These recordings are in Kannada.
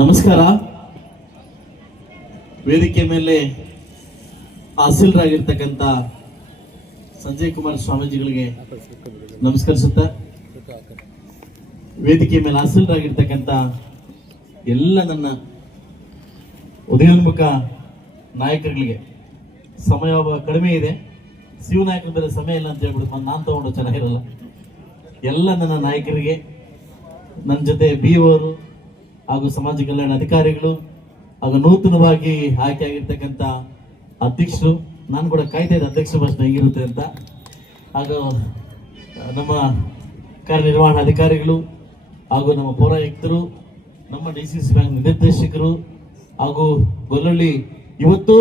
ನಮಸ್ಕಾರ. ವೇದಿಕೆ ಮೇಲೆ ಆಸೀಲರಾಗಿರ್ತಕ್ಕಂಥ ಸಂಜಯ್ ಕುಮಾರ್ ಸ್ವಾಮೀಜಿಗಳಿಗೆ ನಮಸ್ಕರಿಸುತ್ತ, ವೇದಿಕೆ ಮೇಲೆ ಆಸೀಲರಾಗಿರ್ತಕ್ಕಂಥ ಎಲ್ಲ ನನ್ನ ಉದಯೋನ್ಮುಖ ನಾಯಕರುಗಳಿಗೆ ಸಮಯ ಕಡಿಮೆ ಇದೆ. ಶಿವ ನಾಯಕರ ಸಮಯ ಇಲ್ಲ ಅಂತ ಹೇಳ್ಬಿಟ್ಟು ನಾನು ತಗೊಂಡು ಚೆನ್ನಾಗಿರಲ್ಲ. ಎಲ್ಲ ನನ್ನ ನಾಯಕರಿಗೆ ನನ್ನ ಜೊತೆ ಬಿ ಅವರು ಹಾಗೂ ಸಮಾಜ ಕಲ್ಯಾಣ ಅಧಿಕಾರಿಗಳು ಹಾಗೂ ನೂತನವಾಗಿ ಆಯ್ಕೆ ಆಗಿರ್ತಕ್ಕಂಥ ಅಧ್ಯಕ್ಷರು, ನಾನು ಕೂಡ ಕಾಯ್ತಾ ಇದ್ದೆ ಅಧ್ಯಕ್ಷ ಭಾಷಣ ಹೇಗಿರುತ್ತೆ ಅಂತ. ಹಾಗೂ ನಮ್ಮ ಕಾರ್ಯನಿರ್ವಹಣಾ ಅಧಿಕಾರಿಗಳು ಹಾಗೂ ನಮ್ಮ ಪೌರಾಯುಕ್ತರು, ನಮ್ಮ ಡಿ ಸಿ ಸಿ ಬ್ಯಾಂಕ್ ನಿರ್ದೇಶಕರು ಹಾಗೂ ಗೊಲ್ಲಳ್ಳಿ ಇವತ್ತು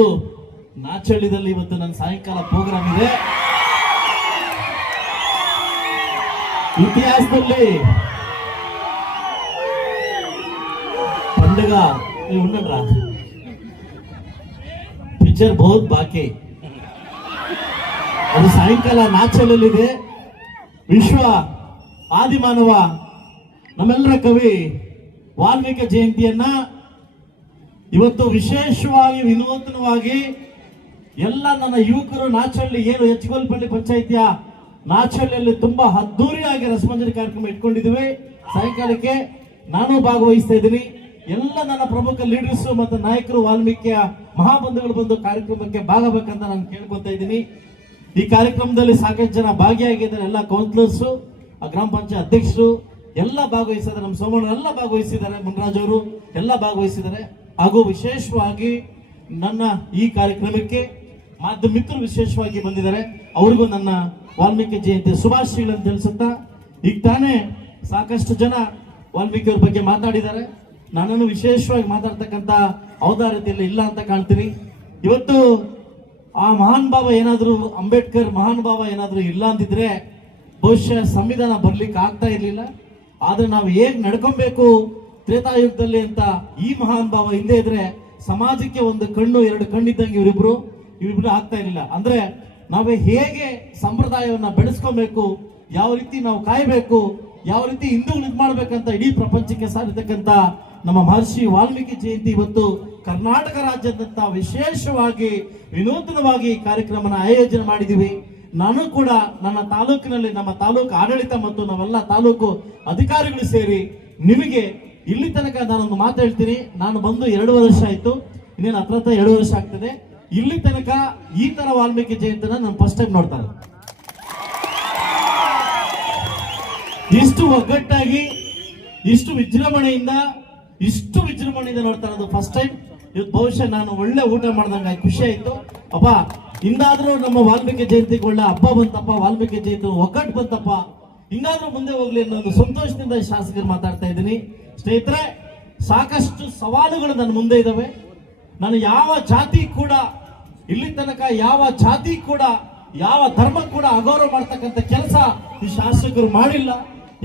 ನಾಚಳ್ಳಿದಲ್ಲಿ ಇವತ್ತು ನನ್ನ ಸಾಯಂಕಾಲ ಪ್ರೋಗ್ರಾಮ್ ಇದೆ. ಇತಿಹಾಸದಲ್ಲಿ పండుగ ఉండరా ಪಿಕ್ಚರ್ ಬಹುತ್ ಬಾಕಿ ಅದು ಸಾಯಂಕಾಲ ನಾಚಲಲ್ಲಿದೆ ವಿಶ್ವ ಆದಿಮಾನವ ನಮ್ಮೆಲ್ಲರ ಕವಿ ವಾಲ್ಮೀಕಿ ಜಯಂತಿಯನ್ನ ಇವತ್ತು ವಿಶೇಷವಾಗಿ ವಿನೂತನವಾಗಿ ಎಲ್ಲ ನನ್ನ ಯುವಕರು ನಾಚಳ್ಳಿ ಏನು ಎಚ್ಗೋಲ್ಪಳ್ಳಿ ಪಂಚಾಯಿತಿಯ ನಾಚಳ್ಳಿಯಲ್ಲಿ ತುಂಬಾ ಅದ್ದೂರಿಯಾಗಿ ರಸಮಂಜರಿ ಕಾರ್ಯಕ್ರಮ ಇಟ್ಕೊಂಡಿದ್ದೀವಿ ಸಾಯಂಕಾಲಕ್ಕೆ ನಾನು ಭಾಗವಹಿಸ್ತಾ ಇದ್ದೀನಿ ಎಲ್ಲ ನನ್ನ ಪ್ರಮುಖ ಲೀಡರ್ಸ್ ಮತ್ತು ನಾಯಕರು, ವಾಲ್ಮೀಕಿಯ ಮಹಾಬಂಧುಗಳು ಬಂದು ಕಾರ್ಯಕ್ರಮಕ್ಕೆ ಭಾಗಬೇಕಂತ ನಾನು ಕೇಳ್ಕೊತಾ ಇದ್ದೀನಿ. ಈ ಕಾರ್ಯಕ್ರಮದಲ್ಲಿ ಸಾಕಷ್ಟು ಜನ ಭಾಗಿಯಾಗಿದ್ದಾರೆ, ಎಲ್ಲ ಕೌನ್ಸಿಲರ್ಸ್ ಗ್ರಾಮ ಪಂಚಾಯತ್ ಅಧ್ಯಕ್ಷರು, ಎಲ್ಲ ಭಾಗವಹಿಸಿದ್ದಾರೆ. ನಮ್ಮ ಸೋಮಣ್ಣ ಎಲ್ಲ ಭಾಗವಹಿಸಿದ್ದಾರೆ, ಮುನ್ರಾಜ್ ಅವರು ಎಲ್ಲ ಭಾಗವಹಿಸಿದ್ದಾರೆ. ಹಾಗೂ ವಿಶೇಷವಾಗಿ ನನ್ನ ಈ ಕಾರ್ಯಕ್ರಮಕ್ಕೆ ಮಾಧ್ಯಮ ಮಿತ್ರರು ವಿಶೇಷವಾಗಿ ಬಂದಿದ್ದಾರೆ. ಅವ್ರಿಗೂ ನನ್ನ ವಾಲ್ಮೀಕಿ ಜಯಂತಿ ಶುಭಾಶಯಗಳನ್ನು ತಿಳಿಸುತ್ತಾ, ಈಗ ತಾನೇ ಸಾಕಷ್ಟು ಜನ ವಾಲ್ಮೀಕಿಯವ್ರ ಬಗ್ಗೆ ಮಾತಾಡಿದ್ದಾರೆ. ನನ್ನನ್ನು ವಿಶೇಷವಾಗಿ ಮಾತಾಡ್ತಕ್ಕಂಥ ಔದಾರ್ಯತೆಯಲ್ಲಿ ಇಲ್ಲ ಅಂತ ಕಾಣ್ತೀನಿ. ಇವತ್ತು ಆ ಮಹಾನ್ ಭಾವ ಏನಾದರೂ, ಅಂಬೇಡ್ಕರ್ ಮಹಾನ್ ಭಾವ ಏನಾದರೂ ಇಲ್ಲ ಅಂತಿದ್ರೆ ಬಹುಶಃ ಸಂವಿಧಾನ ಬರ್ಲಿಕ್ಕೆ ಆಗ್ತಾ ಇರಲಿಲ್ಲ. ಆದರೆ ನಾವು ಹೇಗೆ ನಡ್ಕೊಬೇಕು ತ್ರೇತಾಯುಗದಲ್ಲಿ ಅಂತ ಈ ಮಹಾನ್ ಭಾವ ಹಿಂದೆ ಇದ್ರೆ ಸಮಾಜಕ್ಕೆ ಒಂದು ಕಣ್ಣು, ಎರಡು ಕಣ್ಣಿದ್ದಂಗೆ ಇವರಿಬ್ರು ಇವರಿಬ್ರು ಆಗ್ತಾ ಇರಲಿಲ್ಲ. ಅಂದ್ರೆ ನಾವೇ ಹೇಗೆ ಸಂಪ್ರದಾಯವನ್ನ ಬೆಳೆಸ್ಕೊಬೇಕು, ಯಾವ ರೀತಿ ನಾವು ಕಾಯಬೇಕು, ಯಾವ ರೀತಿ ಹಿಂದೂ ಇದು ಮಾಡ್ಬೇಕಂತ ಇಡೀ ಪ್ರಪಂಚಕ್ಕೆ ಸಾರಿತಕ್ಕಂತ ನಮ್ಮ ಮಹರ್ಷಿ ವಾಲ್ಮೀಕಿ ಜಯಂತಿ ಇವತ್ತು ಕರ್ನಾಟಕ ರಾಜ್ಯದಂತ ವಿಶೇಷವಾಗಿ ವಿನೂತನವಾಗಿ ಕಾರ್ಯಕ್ರಮನ ಆಯೋಜನೆ ಮಾಡಿದೀವಿ ನಾನು ಕೂಡ ನನ್ನ ತಾಲೂಕಿನಲ್ಲಿ ನಮ್ಮ ತಾಲೂಕು ಆಡಳಿತ ಮತ್ತು ನಾವೆಲ್ಲ ತಾಲೂಕು ಅಧಿಕಾರಿಗಳು ಸೇರಿ ನಿಮಗೆ ಇಲ್ಲಿ ತನಕ ನಾನೊಂದು ಮಾತು ಹೇಳ್ತೀನಿ. ನಾನು ಬಂದು ಎರಡು ವರ್ಷ ಆಯ್ತು. ಇನ್ನೇನು ಹತ್ರ ಹತ್ರ ಎರಡು ವರ್ಷ ಆಗ್ತದೆ. ಇಲ್ಲಿ ತನಕ ಈ ತರ ವಾಲ್ಮೀಕಿ ಜಯಂತಿನ ನಾನು ಫಸ್ಟ್ ಟೈಮ್ ನೋಡ್ತಾರೆ. ಇಷ್ಟು ಒಗ್ಗಟ್ಟಾಗಿ, ಇಷ್ಟು ವಿಜೃಂಭಣೆಯಿಂದ ಇಷ್ಟು ವಿಜೃಂಭಣೆಯಿಂದ ನೋಡ್ತಾ ಇರೋದು ಫಸ್ಟ್ ಟೈಮ್ ಇವತ್ತು ಬಹುಶಃ ನಾನು ಒಳ್ಳೆ ಊಟ ಮಾಡ್ದಂಗ ಖುಷಿ ಆಯ್ತು. ಅಪ್ಪ, ಹಿಂದಾದ್ರೂ ನಮ್ಮ ವಾಲ್ಮೀಕಿ ಜಯಂತಿಗೆ ಒಳ್ಳೆ ಹಬ್ಬ ಬಂತಪ್ಪ, ವಾಲ್ಮೀಕಿ ಜಯಂತಿ ಒಗ್ಗಟ್ಟು ಬಂತಪ್ಪ. ಹಿಂಗಾದ್ರೂ ಮುಂದೆ ಹೋಗ್ಲಿ ಅನ್ನೋ ಒಂದು ಸಂತೋಷದಿಂದ ಶಾಸಕರು ಮಾತಾಡ್ತಾ ಇದ್ದೀನಿ. ಸ್ನೇಹಿತರೆ, ಸಾಕಷ್ಟು ಸವಾಲುಗಳು ನನ್ನ ಮುಂದೆ ಇದ್ದಾವೆ ನಾನು ಯಾವ ಜಾತಿ ಕೂಡ, ಇಲ್ಲಿ ತನಕ ಯಾವ ಜಾತಿ ಕೂಡ, ಯಾವ ಧರ್ಮ ಕೂಡ ಅಗೌರವ ಮಾಡ್ತಕ್ಕಂಥ ಕೆಲಸ ಈ ಶಾಸಕರು ಮಾಡಿಲ್ಲ.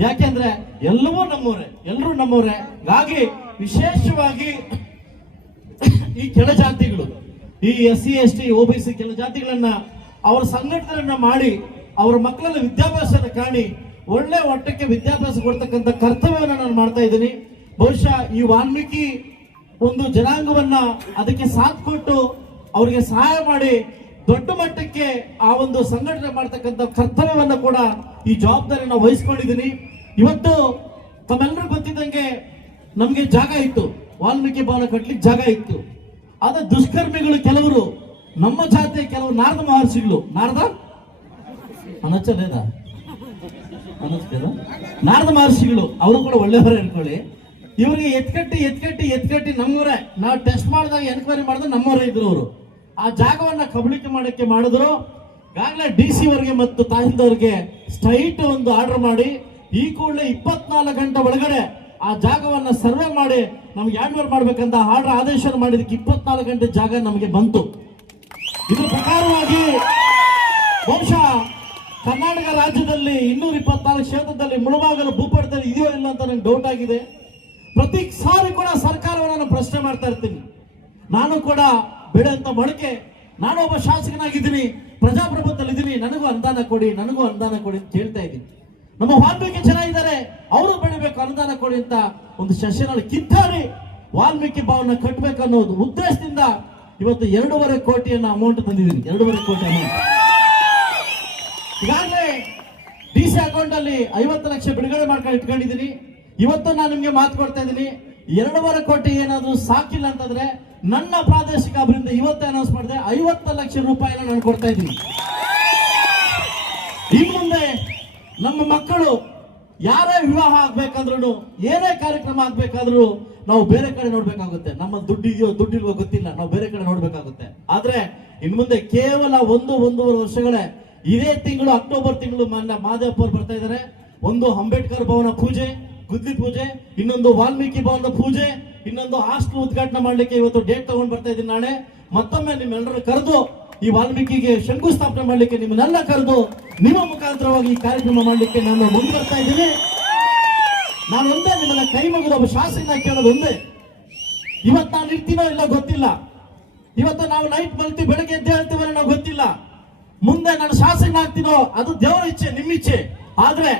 ಯಾಕೆಂದ್ರೆ ಎಲ್ಲವೂ ನಮ್ಮವರೇ, ಎಲ್ಲರೂ ನಮ್ಮವರೇ. ಹಾಗಾಗಿ ವಿಶೇಷವಾಗಿ ಈ ಕೆಳಜಾತಿಗಳು ಈ S C S T O B C ಕೆಲ ಜಾತಿಗಳನ್ನ ಅವರ ಸಂಘಟನೆಯನ್ನ ಮಾಡಿ ಅವರ ಮಕ್ಕಳನ್ನ ವಿದ್ಯಾಭ್ಯಾಸನ ಕಾಣಿ, ಒಳ್ಳೆ ಒಟ್ಟಕ್ಕೆ ವಿದ್ಯಾಭ್ಯಾಸ ಕೊಡ್ತಕ್ಕಂಥ ಕರ್ತವ್ಯವನ್ನ ನಾನು ಮಾಡ್ತಾ ಇದ್ದೀನಿ. ಬಹುಶಃ ಈ ವಾಲ್ಮೀಕಿ ಒಂದು ಜನಾಂಗವನ್ನ ಅದಕ್ಕೆ ಸಾಥ್ ಕೊಟ್ಟು ಅವರಿಗೆ ಸಹಾಯ ಮಾಡಿ ದೊಡ್ಡ ಮಟ್ಟಕ್ಕೆ ಆ ಒಂದು ಸಂಘಟನೆ ಮಾಡ್ತಕ್ಕಂಥ ಕರ್ತವ್ಯವನ್ನು ಕೂಡ ಈ ಜವಾಬ್ದಾರಿಯನ್ನು ವಹಿಸ್ಕೊಂಡಿದ್ದೀನಿ. ಇವತ್ತು ತಮ್ಮೆಲ್ಲರೂ ಗೊತ್ತಿದ್ದಂಗೆ ನಮ್ಗೆ ಜಾಗ ಇತ್ತು. ವಾಲ್ಮೀಕಿ ಭವನ ಕಟ್ಟಲಿಕ್ಕೆ ಜಾಗ ಇತ್ತು. ಆದ್ರೆ ದುಷ್ಕರ್ಮಿಗಳು ಕೆಲವರು, ನಮ್ಮ ಜಾತಿಯ ಕೆಲವು ನಾರದ ಮಹರ್ಷಿಗಳು. ನಾರದ? ಅನಸ್ತೇದ ನಾರದ ಮಹರ್ಷಿಗಳು. ಅವರು ಕೂಡ ಒಳ್ಳೆಯವರೇ ಅನ್ಕೊಳ್ಳಿ. ಇವರಿಗೆ ಎತ್ಕಟ್ಟಿ ಎತ್ಕಟ್ಟಿ ಎತ್ಕಟ್ಟಿ ನಮ್ಮವರೇ. ನಾವು ಟೆಸ್ಟ್ ಮಾಡಿದಾಗ ಎನ್ಕ್ವೈರಿ ಮಾಡಿದ್ರೆ ನಮ್ಮವರೇ ಇದ್ರು ಅವರು. ಆ ಜಾಗವನ್ನ ಕಬಳಿಕೆ ಮಾಡಕ್ಕೆ ಮಾಡಿದ್ರು. ಈಗಾಗಲೇ ಡಿ ಸಿ ಅವರಿಗೆ ಮತ್ತು ತಹಸೀಲ್ದಾರ್ಗೆ ಸ್ಟ್ರೈಟ್ ಒಂದು ಆರ್ಡರ್ ಮಾಡಿ, ಈ ಕೂಡಲೇ ಇಪ್ಪತ್ನಾಲ್ಕು ಗಂಟೆ ಒಳಗಡೆ ಆ ಜಾಗವನ್ನ ಸರ್ವೆ ಮಾಡಿ ನಮ್ಗೆ ಹ್ಯಾಂಡ್ ಮಾಡ್ಬೇಕಂತ ಆರ್ಡರ್ ಆದೇಶ ಮಾಡಿದಕ್ಕೆ ಇಪ್ಪತ್ನಾಲ್ಕು ಗಂಟೆ ಜಾಗ ನಮಗೆ ಬಂತು. ಇದ್ರ ಪ್ರಕಾರವಾಗಿ ಬಹುಶಃ ಕರ್ನಾಟಕ ರಾಜ್ಯದಲ್ಲಿ ಇನ್ನೂರ ಇಪ್ಪತ್ನಾಲ್ಕು ಕ್ಷೇತ್ರದಲ್ಲಿ ಮುಳುಬಾಗಲು ಭೂಪಟದಲ್ಲಿ ಇದೆಯೋ ಇಲ್ಲ ಅಂತ ನನಗೆ ಡೌಟ್ ಆಗಿದೆ. ಪ್ರತಿ ಸಾರಿ ಕೂಡ ಸರ್ಕಾರವನ್ನು ನಾನು ಪ್ರಶ್ನೆ ಮಾಡ್ತಾ ಇರ್ತೀನಿ. ನಾನು ಕೂಡ ಅಂತ ಮೊಳಕೆ ನಾನು ಒಬ್ಬ ಶಾಸಕನಾಗಿದ್ದೀನಿ ಪ್ರಜಾಪ್ರಭುತ್ವದಲ್ಲಿ ಇದ್ದೀನಿ ನನಗೂ ಅನುದಾನ ಕೊಡಿ, ನನಗೂ ಅನುದಾನ ಕೊಡಿ ಅಂತ ಹೇಳ್ತಾ ಇದ್ದೀನಿ. ನಮ್ಮ ವಾಲ್ಮೀಕಿ ಚೆನ್ನಾಗಿದ್ದಾರೆ, ಅವರು ಬೆಳಿಬೇಕು, ಅನುದಾನ ಕೊಡಿ ಅಂತ ಒಂದು ಸೆಷನ್ ಕಿತ್ತಾಡಿ ವಾಲ್ಮೀಕಿ ಭಾವನ ಕಟ್ಟಬೇಕು ಅನ್ನೋದು ಉದ್ದೇಶದಿಂದ ಇವತ್ತು ಎರಡೂವರೆ ಕೋಟಿಯನ್ನ ಅಮೌಂಟ್ ತಂದಿದ್ದೀನಿ. ಎರಡೂವರೆ ಕೋಟಿ ಅಮೌಂಟ್ ಈಗಾಗಲೇ ಡಿ ಸಿ ಅಕೌಂಟ್ ಅಲ್ಲಿ ಐವತ್ತು ಲಕ್ಷ ಬಿಡುಗಡೆ ಮಾಡ್ಕೊಂಡು ಇಟ್ಕೊಂಡಿದ್ದೀನಿ. ಇವತ್ತು ನಾನು ನಿಮಗೆ ಮಾತು ಕೊಡ್ತಾ ಇದ್ದೀನಿ. ಎರಡೂವರೆ ಕೋಟಿ ಏನಾದರೂ ಸಾಕಿಲ್ಲ ಅಂತಂದ್ರೆ ನನ್ನ ಪ್ರಾದೇಶಿಕ ಅಭಿವೃದ್ಧಿ ಇವತ್ತೇ ಅನೌನ್ಸ್ ಮಾಡಿದೆ. ಐವತ್ತು ಲಕ್ಷ ರೂಪಾಯಿನ ನಾನು ಕೊಡ್ತಾ ಇದ್ದೀನಿ. ನಮ್ಮ ಮಕ್ಕಳು ಯಾರೇ ವಿವಾಹ ಆಗ್ಬೇಕಾದ್ರೂ ಏನೇ ಕಾರ್ಯಕ್ರಮ ಆಗ್ಬೇಕಾದ್ರೂ ನಾವು ಬೇರೆ ಕಡೆ ನೋಡ್ಬೇಕಾಗುತ್ತೆ. ನಮ್ಮ ದುಡ್ಡಿದೆಯೋ ದುಡ್ಡಿಲ್ವೋ ಗೊತ್ತಿಲ್ಲ, ನಾವು ಬೇರೆ ಕಡೆ ನೋಡ್ಬೇಕಾಗುತ್ತೆ. ಆದ್ರೆ ಇನ್ ಮುಂದೆ ಕೇವಲ ಒಂದು, ಒಂದೂವರೆ ವರ್ಷಗಳೇ ಇದೇ ತಿಂಗಳು, ಅಕ್ಟೋಬರ್ ತಿಂಗಳು ಮಾನ್ಯ ಮಾದೇವಪ್ಪ ಬರ್ತಾ ಇದ್ದಾರೆ ಒಂದು ಅಂಬೇಡ್ಕರ್ ಭವನ ಪೂಜೆ ಗುದ್ದಿ ಪೂಜೆ, ಇನ್ನೊಂದು ವಾಲ್ಮೀಕಿ ಭವನದ ಪೂಜೆ, ಇನ್ನೊಂದು ಹಾಸ್ಟೆಲ್ ಉದ್ಘಾಟನೆ ಮಾಡ್ಲಿಕ್ಕೆ ಇವತ್ತು ಡೇಟ್ ತಗೊಂಡ್ ಬರ್ತಾ ಇದ್ದೀನಿ ನಾಳೆ. ಮತ್ತೊಮ್ಮೆ ನಿಮ್ಮೆಲ್ಲರೂ ಕರೆದು ಈ ವಾಲ್ಮೀಕಿಗೆ ಶಂಕುಸ್ಥಾಪನೆ ಮಾಡಲಿಕ್ಕೆ ನಿಮ್ಮನ್ನೆಲ್ಲ ಕರೆದು ನಿಮ್ಮ ಮುಖಾಂತರವಾಗಿ ಈ ಕಾರ್ಯಕ್ರಮ ಮಾಡಲಿಕ್ಕೆ ನಾನು ಮುಂದೆ ಬರ್ತಾ ಇದ್ದೀನಿ. ನಾನು ಒಂದೇ ನಿಮ್ಮನ್ನ ಕೈ ಮುಗಿದ ಒಬ್ಬ ಶಾಸನ ಕೇಳೋದು ಒಂದೇ. ಇವತ್ತು ನಾನು ಇರ್ತೀನೋ ಇಲ್ಲ ಗೊತ್ತಿಲ್ಲ. ಇವತ್ತು ನಾವು ನೈಟ್ ಮಲ್ತಿ ಬೆಳಗ್ಗೆ ಎದ್ದು ಹೇಳ್ತೀವಲ್ಲ ನಾವು ಗೊತ್ತಿಲ್ಲ. ಮುಂದೆ ನಾನು ಶಾಸನ ಆಗ್ತೀನೋ ಅದು ದೇವರ ಇಚ್ಛೆ, ನಿಮ್ಮ ಇಚ್ಛೆ. ಆದ್ರೆ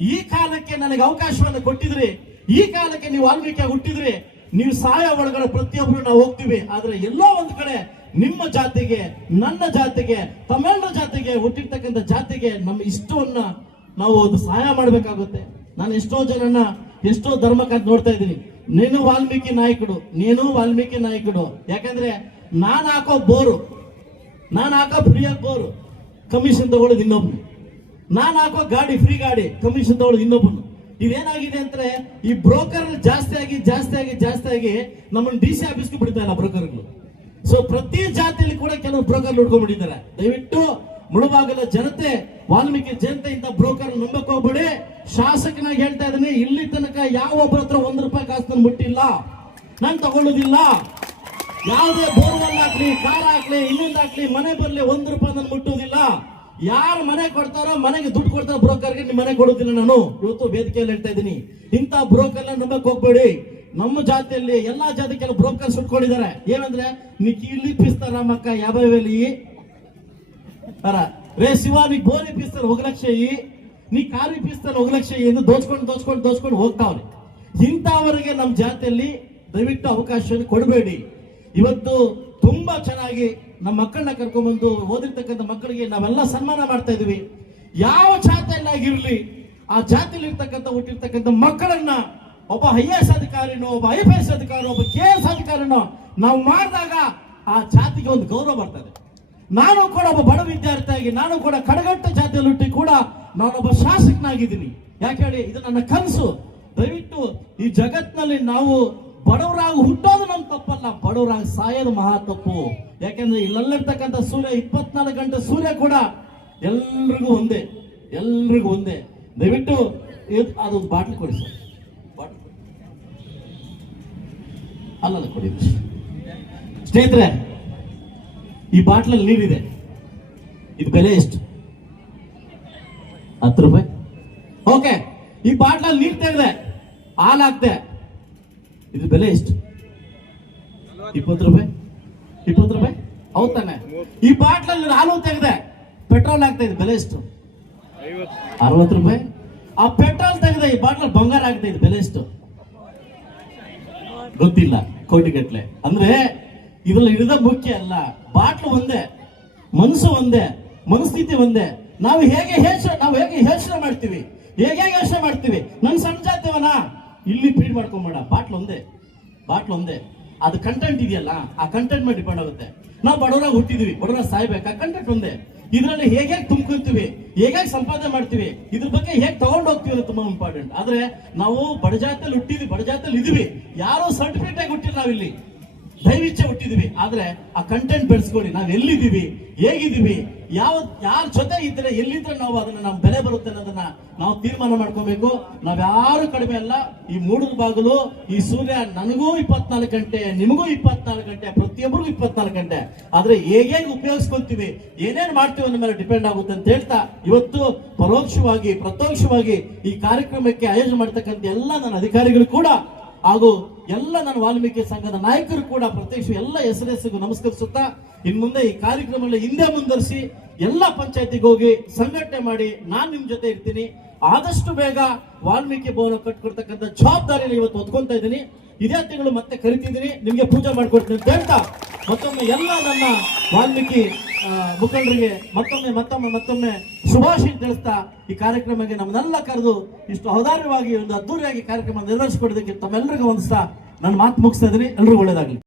ಈ ಕಾಲಕ್ಕೆ ನನಗೆ ಅವಕಾಶವನ್ನು ಕೊಟ್ಟಿದ್ರಿ. ಈ ಕಾಲಕ್ಕೆ ನೀವು ವಾಲ್ಮೀಕಿಯಾಗಿ ಹುಟ್ಟಿದ್ರಿ. ನೀವು ಸಹಾಯ ಒಳಗಡೆ ಪ್ರತಿಯೊಬ್ಬರು ನಾವು ಹೋಗ್ತೀವಿ. ಆದ್ರೆ ಎಲ್ಲೋ ಒಂದು ಕಡೆ ನಿಮ್ಮ ಜಾತಿಗೆ, ನನ್ನ ಜಾತಿಗೆ, ತಮಿಳ್ನ ಜಾತಿಗೆ, ಹುಟ್ಟಿರ್ತಕ್ಕಂಥ ಜಾತಿಗೆ ನಮ್ಮ ಇಷ್ಟವನ್ನ ನಾವು ಅದು ಸಹಾಯ ಮಾಡಬೇಕಾಗುತ್ತೆ. ನಾನು ಎಷ್ಟೋ ಜನನ ಎಷ್ಟೋ ಧರ್ಮಕ್ಕೆ ನೋಡ್ತಾ ಇದ್ದೀನಿ. ನೀನು ವಾಲ್ಮೀಕಿ ನಾಯಕರು ನೀನು ವಾಲ್ಮೀಕಿ ನಾಯಕರು ಯಾಕಂದ್ರೆ ನಾನು ಹಾಕೋ ಬೋರು, ನಾನು ಹಾಕೋ ಫ್ರೀಯಾಗಿ ಬೋರು ಕಮಿಷನ್ ತಗೊಳ್ಳೋದು ಇನ್ನೊಬ್ನು. ನಾನು ಹಾಕೋ ಗಾಡಿ ಫ್ರೀ ಗಾಡಿ ಕಮಿಷನ್ ತಗೊಳ್ಳೋದು ಇನ್ನೊಬ್ಬನು ಇದೇನಾಗಿದೆ ಅಂದ್ರೆ, ಈ ಬ್ರೋಕರ್ ಜಾಸ್ತಿ ಆಗಿ ಜಾಸ್ತಿ ಆಗಿ ಜಾಸ್ತಿ ಆಗಿ ನಮ್ಮನ್ನು ಡಿ ಸಿ ಆಫೀಸ್ಗೆ ಬಿಡ್ತಾ ಇಲ್ಲ ಬ್ರೋಕರ್ಗಳು. ಸೊ ಪ್ರತಿ ಜಾತಿಯಲ್ಲಿ ಕೂಡ ಕೆಲವು ಬ್ರೋಕರ್ ಹುಡ್ಕೊಂಡ್ಬಿಟ್ಟಿದ್ದಾರೆ. ದಯವಿಟ್ಟು ಮುಳುಬಾಗಲ ಜನತೆ, ವಾಲ್ಮೀಕಿ ಜನತೆ, ಇಂಥ ಬ್ರೋಕರ್ ನಂಬಕ್ ಹೋಗ್ಬೇಡಿ. ಶಾಸಕನಾಗಿ ಹೇಳ್ತಾ ಇದ್ದೀನಿ, ಇಲ್ಲಿ ತನಕ ಯಾವ ಒಬ್ಬರ ಹತ್ರ ಒಂದ್ ರೂಪಾಯಿ ಕಾಸು ಮುಟ್ಟಿಲ್ಲ. ನಾನು ತಗೊಳ್ಳೋದಿಲ್ಲ. ಯಾವುದೇ ಬೋರ್ವೆಲ್ ಹಾಕ್ಲಿ, ಕಾರ್ ಇನ್ನೊಂದು ಹಾಕ್ಲಿ, ಮನೆ ಬರ್ಲಿ, ಒಂದ್ ರೂಪಾಯಿ ನಾನು ಮುಟ್ಟುವುದಿಲ್ಲ ಯಾರು ಮನೆ ಕೊಡ್ತಾರೋ, ಮನೆಗೆ ದುಡ್ಡು ಕೊಡ್ತಾರೋ ಬ್ರೋಕರ್ಗೆ ನಿಮ್ಮ ಮನೆ ಕೊಡೋದಿಲ್ಲ ನಾನು. ಇವತ್ತು ವೇದಿಕೆಯಲ್ಲಿ ಹೇಳ್ತಾ ಇದ್ದೀನಿ, ಇಂಥ ಬ್ರೋಕರ್ ನಂಬಕ್ ಹೋಗ್ಬೇಡಿ. ನಮ್ಮ ಜಾತಿಯಲ್ಲಿ ಎಲ್ಲಾ ಜಾತಿ ಕೆಲವು ಬ್ರೋಕರ್ಸ್ ಇಟ್ಕೊಂಡಿದ್ದಾರೆ ಏನಂದ್ರೆ ನಿಕ್ಕಿ ಪಿಸ್ತಾರ ಮಕ್ಕ ಯಾಬಾವೇಲಿ ರೇ ಶಿವ, ನೀ ಗೋಲಿ ಪಿಸ್ತಾರ ಒಗ್ಲಕ್ಷ ನೀ ಕಾರಿ ಪಿಸ್ತಾರ ಒಗ್ಲಕ್ಷ ಎಂದು ದೋಚ್ಕೊಂಡು ದೋಚ್ಕೊಂಡು ದೋಚ್ಕೊಂಡು ಹೋಗ್ತಾವ್ರಿ ಇಂಥವರಿಗೆ ನಮ್ಮ ಜಾತಿಯಲ್ಲಿ ದಯವಿಟ್ಟು ಅವಕಾಶವನ್ನು ಕೊಡಬೇಡಿ. ಇವತ್ತು ತುಂಬಾ ಚೆನ್ನಾಗಿ ನಮ್ಮ ಮಕ್ಕಳನ್ನ ಕರ್ಕೊಂಡ್ಬಂದು ಓದಿರ್ತಕ್ಕಂಥ ಮಕ್ಕಳಿಗೆ ನಾವೆಲ್ಲ ಸನ್ಮಾನ ಮಾಡ್ತಾ ಇದೀವಿ ಯಾವ ಜಾತಿಯನ್ನಾಗಿರ್ಲಿ ಆ ಜಾತಿಯಲ್ಲಿರ್ತಕ್ಕಂಥ ಹುಟ್ಟಿರ್ತಕ್ಕಂಥ ಮಕ್ಕಳನ್ನ ಒಬ್ಬ ಐ ಎಸ್ ಅಧಿಕಾರಿನೋ, ಒಬ್ಬ ಐ ಪಿ ಎಸ್ ಅಧಿಕಾರಿ ಒಬ್ಬ ಕೆ ಎಸ್ ಅಧಿಕಾರಿನೋ, ನಾವು ಮಾಡಿದಾಗ ಆ ಜಾತಿಗೆ ಒಂದು ಗೌರವ ಬರ್ತದೆ. ನಾನು ಕೂಡ ಒಬ್ಬ ಬಡ ವಿದ್ಯಾರ್ಥಿಯಾಗಿ, ನಾನು ಕೂಡ ಕಡಗಟ್ಟ ಜಾತಿಯಲ್ಲಿ ಹುಟ್ಟಿ ಕೂಡ ನಾನೊಬ್ಬ ಶಾಸಕನಾಗಿದ್ದೀನಿ. ಯಾಕೆ ಹೇಳಿ, ಇದು ನನ್ನ ಕನಸು. ದಯವಿಟ್ಟು ಈ ಜಗತ್ನಲ್ಲಿ ನಾವು ಬಡವರಾಗಿ ಹುಟ್ಟೋದು ನಮ್ಮ ತಪ್ಪಲ್ಲ, ಬಡವರಾಗಿ ಸಾಯೋದು ಮಹಾ ತಪ್ಪು. ಯಾಕೆಂದ್ರೆ ಇಲ್ಲಲ್ಲಿರ್ತಕ್ಕಂಥ ಸೂರ್ಯ, ಇಪ್ಪತ್ನಾಲ್ಕು ಗಂಟೆ ಸೂರ್ಯ ಕೂಡ ಎಲ್ರಿಗೂ ಒಂದೇ ಎಲ್ರಿಗೂ ಒಂದೇ. ದಯವಿಟ್ಟು ಅದು ಬಾಟ್ಲಿ ಕೊಡಿ ಸರ್. ಅಲ್ಲಲ್ಲ ಕೊಡಿ ಸ್ನೇಹಿತರೆ, ಈ ಬಾಟ್ಲಲ್ಲಿ ನೀರಿದೆ. ಇದು ಬೆಲೆ ಎಷ್ಟು? ಹತ್ತು ರೂಪಾಯಿ. ಓಕೆ, ಈ ಬಾಟ್ಲಲ್ಲಿ ನೀರು ತೆಗೆದೆ ಹಾಲು ಹಾಕ್ದೆ ಇದು ಬೆಲೆ ಎಷ್ಟು? ಇಪ್ಪತ್ತು ರೂಪಾಯಿ. ಇಪ್ಪತ್ತು ರೂಪಾಯಿ? ಹೌದ್ ತಾನೆ. ಈ ಬಾಟ್ಲಲ್ಲಿ ಹಾಲು ತೆಗೆದೆ, ಪೆಟ್ರೋಲ್ ಆಗ್ತಾ ಇದೆ ಬೆಲೆ ಎಷ್ಟು? ಅರವತ್ತು ರೂಪಾಯಿ. ಆ ಪೆಟ್ರೋಲ್ ತೆಗೆದೆ, ಈ ಬಾಟ್ಲಲ್ಲಿ ಬಂಗಾರ ಆಗ್ತಾ ಇದೆ ಬೆಲೆ ಎಷ್ಟು? ಗೊತ್ತಿಲ್ಲ ಕೋಟಿಗಟ್ಲೆ ಅಂದ್ರೆ, ಇದ್ರಲ್ಲಿ ಹಿಡಿದ ಮುಖ್ಯ ಅಲ್ಲ, ಬಾಟ್ಲು ಒಂದೇ ಮನಸ್ಸು ಒಂದೇ, ಮನಸ್ಥಿತಿ ಒಂದೇ. ನಾವು ಹೇಗೆ ಯೋಚನೆ, ನಾವು ಹೇಗೆ ಯೋಚನೆ ಮಾಡ್ತೀವಿ? ಹೇಗೆ ಯೋಚನೆ ಮಾಡ್ತೀವಿ? ನನ್ ಸಣ್ಣ ಜಾತಿವನ ಇಲ್ಲಿ ಫೀಡ್ ಮಾಡ್ಕೊಂಬೇಡ, ಬಾಟ್ಲು ಒಂದೇ ಬಾಟ್ಲು ಒಂದೇ. ಅದು ಕಂಟೆಂಟ್ ಇದೆಯಲ್ಲ, ಆ ಕಂಟೆಂಟ್ ಮೇಲೆ ಡಿಪೆಂಡ್ ಆಗುತ್ತೆ. ನಾವು ಬಡವರಾಗಿ ಹುಟ್ಟಿದೀವಿ, ಬಡವರಾಗಿ ಸಾಯ್ಬೇಕಾ? ಕಂಟೆಂಟ್ ಒಂದೇ. ಇದರಲ್ಲಿ ಹೇಗೆ ತುಂಬ್ಕೊಳ್ತೀವಿ, ಹೇಗೆ ಸಂಪಾದನೆ ಮಾಡ್ತೀವಿ, ಇದ್ರ ಬಗ್ಗೆ ಹೇಗೆ ತಗೊಂಡು ಹೋಗ್ತೀವಿ ಅನ್ನೋದು ತುಂಬಾ ಇಂಪಾರ್ಟೆಂಟ್ ಆದ್ರೆ ನಾವು ಬಡಜಾತಲ್ಲಿ ಹುಟ್ಟಿದ್ವಿ, ಬಡಜಾತಲ್ಲಿ ಇದೀವಿ ಯಾರು ಸರ್ಟಿಫಿಕೇಟ್ ಆಗಿ ಹುಟ್ಟಿಲ್ಲ ನಾವಿಲ್ಲಿ. ದೈವಿಚ್ಛೆ ಹುಟ್ಟಿದೀವಿ ಆದ್ರೆ ಆ ಕಂಟೆಂಟ್ ಬೆಳೆಸ್ಕೊಳ್ಳಿ. ನಾವು ಎಲ್ಲಿದ್ದೀವಿ? ಹೇಗಿದ್ದೀವಿ? ಯಾವ, ಯಾರ ಜೊತೆ ಇದ್ರೆ ಎಲ್ಲಿದ್ರೆ ನಾವು ಅದನ್ನ ನಾವು ಬೆಲೆ ಬರುತ್ತೆ ಅನ್ನೋದನ್ನ ನಾವು ತೀರ್ಮಾನ ಮಾಡ್ಕೋಬೇಕು. ನಾವ್ಯಾರು ಕಡಿಮೆ ಅಲ್ಲ, ಈ ಮೂಡಲ್ ಬಾಗಿಲು, ಈ ಸೂರ್ಯ ನನಗೂ ಇಪ್ಪತ್ನಾಲ್ಕು ಗಂಟೆ, ನಿಮಗೂ ಇಪ್ಪತ್ನಾಲ್ಕು ಗಂಟೆ, ಪ್ರತಿಯೊಬ್ಬರಿಗೂ ಇಪ್ಪತ್ನಾಲ್ಕು ಗಂಟೆ. ಆದ್ರೆ ಹೇಗೆ ಉಪಯೋಗಿಸ್ಕೊಂತೀವಿ ಏನೇನ್ ಮಾಡ್ತೀವಿ ಅನ್ನೋ ಮೇಲೆ ಡಿಪೆಂಡ್ ಆಗುತ್ತೆ ಅಂತ ಹೇಳ್ತಾ, ಇವತ್ತು ಪರೋಕ್ಷವಾಗಿ, ಪ್ರತ್ಯಕ್ಷವಾಗಿ ಈ ಕಾರ್ಯಕ್ರಮಕ್ಕೆ ಆಯೋಜನೆ ಮಾಡ್ತಕ್ಕಂಥ ಎಲ್ಲ ನನ್ನ ಅಧಿಕಾರಿಗಳು ಕೂಡ ಹಾಗೂ ಎಲ್ಲ ನನ್ನ ವಾಲ್ಮೀಕಿ ಸಂಘದ ನಾಯಕರು ಕೂಡ ಪ್ರತ್ಯಕ್ಷ ಎಲ್ಲ ಹೆಸರೆಸಿಗೂ ನಮಸ್ಕರಿಸುತ್ತಾ, ಇನ್ ಮುಂದೆ ಈ ಕಾರ್ಯಕ್ರಮದಲ್ಲಿ ಹಿಂದೆ ಮುಂದರಿಸಿ ಎಲ್ಲ ಪಂಚಾಯತಿಗೆ ಹೋಗಿ ಸಂಘಟನೆ ಮಾಡಿ ನಾನು ನಿಮ್ ಜೊತೆ ಇರ್ತೀನಿ. ಆದಷ್ಟು ಬೇಗ ವಾಲ್ಮೀಕಿ ಭವನ ಕಟ್ಕೊಡ್ತಕ್ಕಂಥ ಜವಾಬ್ದಾರಿಯಲ್ಲಿ ಇವತ್ತು ಹೊತ್ಕೊಂತ ಇದ್ದೀನಿ. ಇದೇ ತಿಂಗಳು ಮತ್ತೆ ಕರಿತಿದ್ದೀನಿ. ನಿಮ್ಗೆ ಪೂಜೆ ಮಾಡ್ಕೊಡ್ತೀನಿ ಅಂತ ಹೇಳ್ತಾ ಮತ್ತೊಮ್ಮೆ ಎಲ್ಲ ನನ್ನ ವಾಲ್ಮೀಕಿ ಮುಖಂಡರಿಗೆ ಮತ್ತೊಮ್ಮೆ ಮತ್ತೊಮ್ಮೆ ಮತ್ತೊಮ್ಮೆ ಶುಭಾಶಯ ತಿಳಿಸ್ತಾ ಈ ಕಾರ್ಯಕ್ರಮಕ್ಕೆ ನಮ್ಮನ್ನೆಲ್ಲ ಕರೆದು ಇಷ್ಟು ಔದಾರ್ಯವಾಗಿ ಒಂದು ಅದ್ದೂರಿಯಾಗಿ ಕಾರ್ಯಕ್ರಮ ನಿರ್ವಹಿಸಿಕೊಡೋದಕ್ಕೆ ತಮ್ಮೆಲ್ಲರಿಗೂ ವಂದಿಸ್ತಾ ನನ್ನ ಮಾತು ಮುಗಿಸ್ತಾ ಇದ್ದೀನಿ. ಎಲ್ರಿಗೂ ಒಳ್ಳೇದಾಗಲಿ